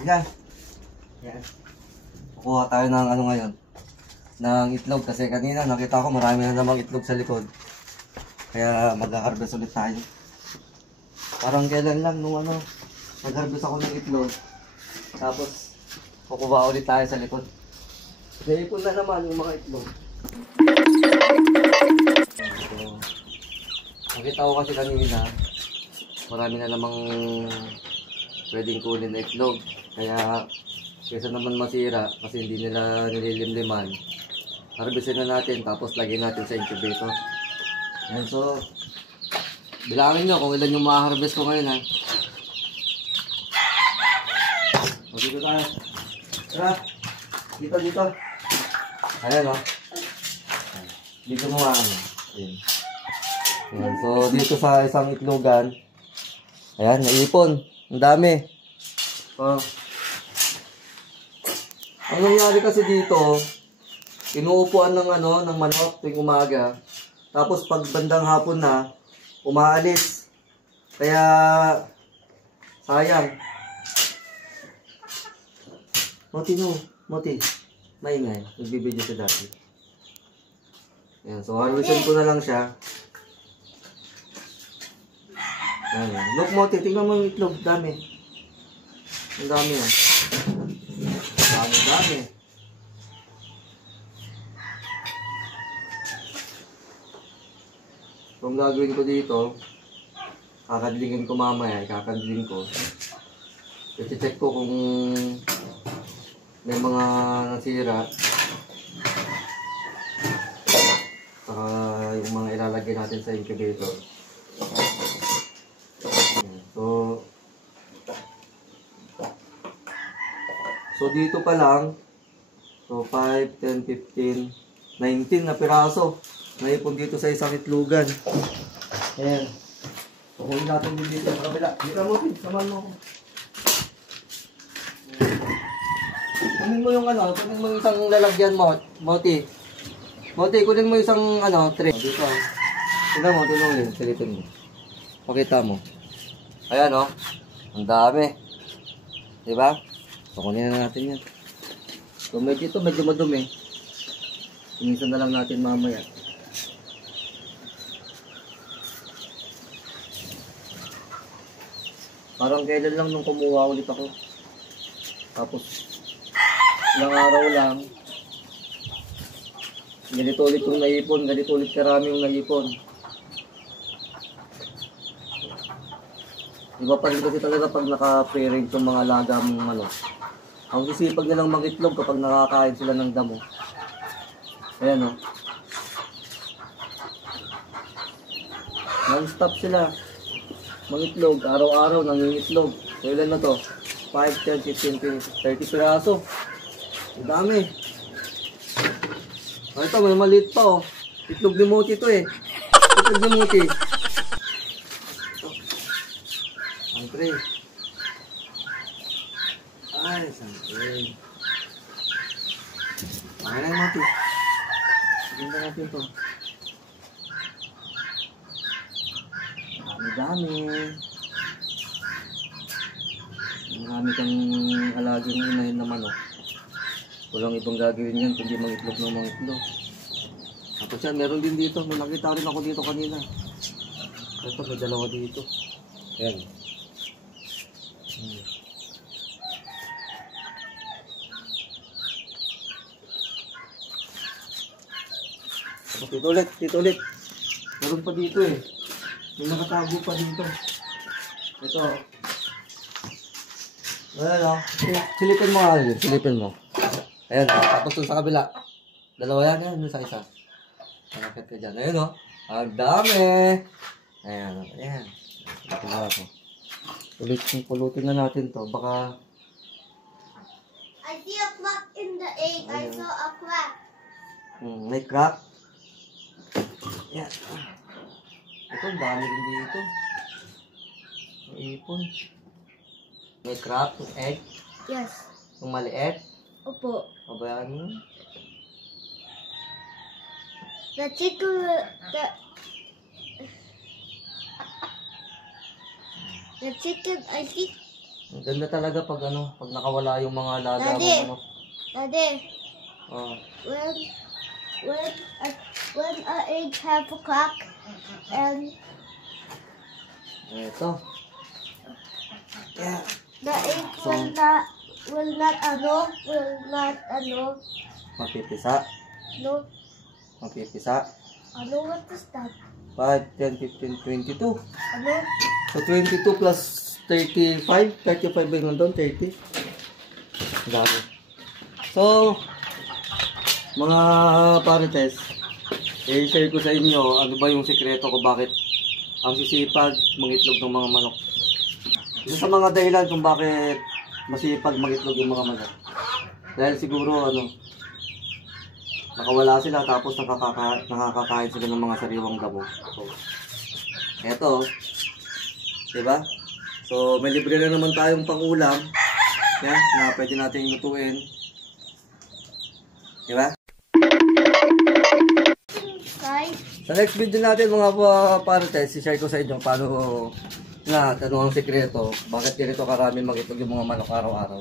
Yan. Yan. Kukuha tayo ng ano ngayon. Ng itlog kasi kanina nakita ko marami na namang itlog sa likod. Kaya mag-harvest ulit tayo. Parang kailan lang nung ano, nag-harvest ako ng itlog. Tapos kukuha ulit tayo sa likod. Naipon na naman yung mga itlog. So, nakita ko kasi kanina, marami na namang pwedeng kunin na itlog. Kaya, kaysa naman masira, kasi hindi nila nililimliman, harvestin na natin, tapos lagyan natin sa incubator. Yan, so, bilangin nyo kung ilan yung ma-harvest ko ngayon, ha. O, dito tayo. Tara, dito. Ayan, o. Dito mo nga, ano. Ayan. Ayan. So, dito sa isang itlogan, ayan, naipon. Ang dami. So, ang nangyari kasi dito, inuupuan ng ano, ng manok tuwing umaga. Tapos pag bandang hapon na, umaalis. Kaya, sayang. Moti. Maingay. Nagbibideo sa dati. Ayan, so harvestin ko na lang siya. Ayan. Look, Moti, tingnan mo yung itlog. Dami. Ang dami, ah. Dami. So, ang gagawin ko dito, kakadlingin ko mamaya, kakadling ko. I-check ko kung may mga nasira. Saka yung mga ilalagay natin sa incubator. So dito pa lang, so 5, 10, 15, 19 na piraso. Naipon dito sa isang itlogan. Ayan. Kukunin natin din dito sa kabila. Dito mo, saman mo ako. Kunin mo yung ano, kunin mo yung isang lalagyan mo, Moti. Moti, kunin mo yung isang ano, tray. Dito. Tignan mo, tulungin, silipin mo. Pakita mo. Ayan o. Ang dami. Diba? So, kunin na natin yan. So, medyo madumi. Inisan na lang natin mamaya. Parang kailan lang nung kumuha ulit ako. Tapos, ilang araw lang. Ganito ulit yung naipon. Ganito ulit karami yung naipon. Iba pa rin kasi talaga pag naka-pairing itong mga alaga mong manok. Ang sisipag nilang mag-itlog kapag nakakain sila ng damo. Ayan o. Non-stop sila. Mag-itlog. Araw-araw nangingitlog. So ilan na to? 5, 10, 15, 20, 30 piraso. Ang dami. Ito may maliit pa o. Itlog ni Moti ito eh. Itlog ni Moti. Siyempre. Ay, siyempre. Ay, Moti. Ganda natin ito. Dami. Marami kang alaging inahin na manok. Walang ibang gagawin yan kundi mangitlog ng mangitlog. Tapos yan, meron din dito. May nakita rin ako dito kanina. Ito, may dalawa dito. Ayan. Dito ulit. Meron pa dito eh. May nakatago pa dito. Ito. Ayan o. Silipin mo nga. Silipin mo. Ayan o. Tapos dun sa kabila. Dalawa yan. Ayan dun sa isa. Malapit ka dyan. Ayan o. Ang dami. Ayan o. Ayan. Silipin mo ako. Pulutin na natin to. Baka... I see a crack in the egg. Ayan. I saw a crack. May crack. Ayan. Ito, ang dami rin dito. Ipon. May crack, yung egg. Yes. Yung maliit. Opo. Pabayaan mo. The chicken, the chicken, I think Ang ganda talaga pag ano, pag nakawala yung mga alaga mo. Daddy. Ano. Daddy, Oh. when a egg have a crack and Ito. Yeah. the egg So, will not mapipisa. no, Mapipisa. what is that? 5, 10, 15, 22. Ano? So, 22 plus 35. 35 ba yun doon? 30. Ang dami. So, mga parites, i-share ko sa inyo ano ba yung sikreto ko bakit ang sisipag mangitlog ng mga manok. Isa sa mga dahilan kung bakit masipag mangitlog yung mga manok. Dahil siguro nakawala sila tapos nakakakain sila ng mga sariwang damo. So, eto, diba? So, may libre na naman tayong pang-ulam. Yan, na pwede natin lutuin. Diba? Guys, Sa next video natin mga parites, i-share ko sa inyo paano ano ang sikreto, bakit ganito karami mag-itlog yung mga manok araw-araw.